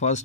1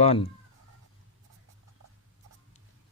1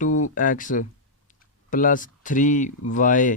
2x + 3y،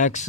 x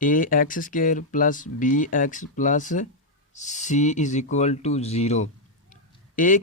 ax² + bx + c = 0۔ a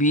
b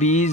b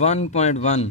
1.1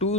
2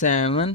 7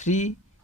3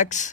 x،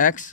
x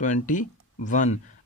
21۔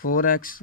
4x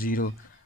0۔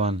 1۔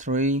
3،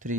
3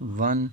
1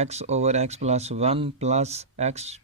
x/x + 1 + x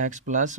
x +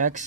x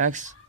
x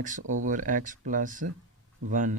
x/x + 1.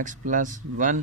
x + 1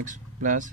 x +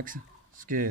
x²,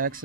x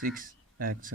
6x.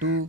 2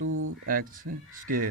2x².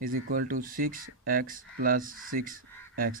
= 6x + 6x.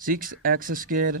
6x²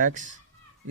x ×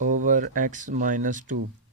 / x - 2۔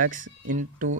x ×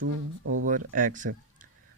2 / x۔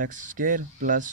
x² +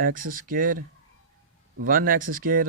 x² 1x²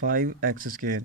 5x²،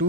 2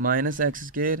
-x²،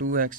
2x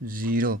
0.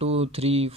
2 3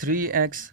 3x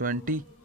20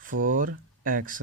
4x.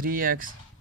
3x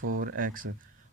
4x.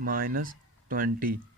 -20،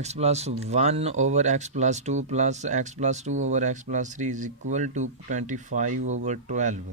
x+1/x+2 + x+2/x+3 = 25/12.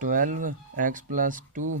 12x+2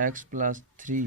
x+3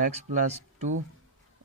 x+2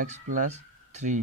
x+3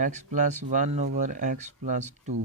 x+1/x+2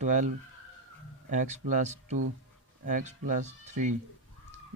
12x+2 x+3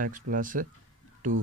x+2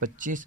25،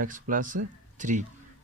x+3.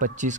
25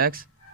x،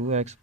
2x +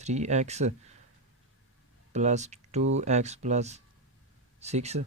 3x + 2x + 6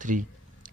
3،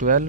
12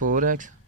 4x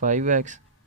5x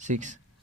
6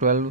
12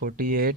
48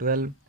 12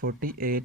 48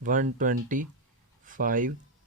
125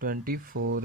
24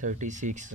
36،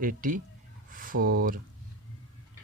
84،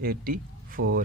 84۔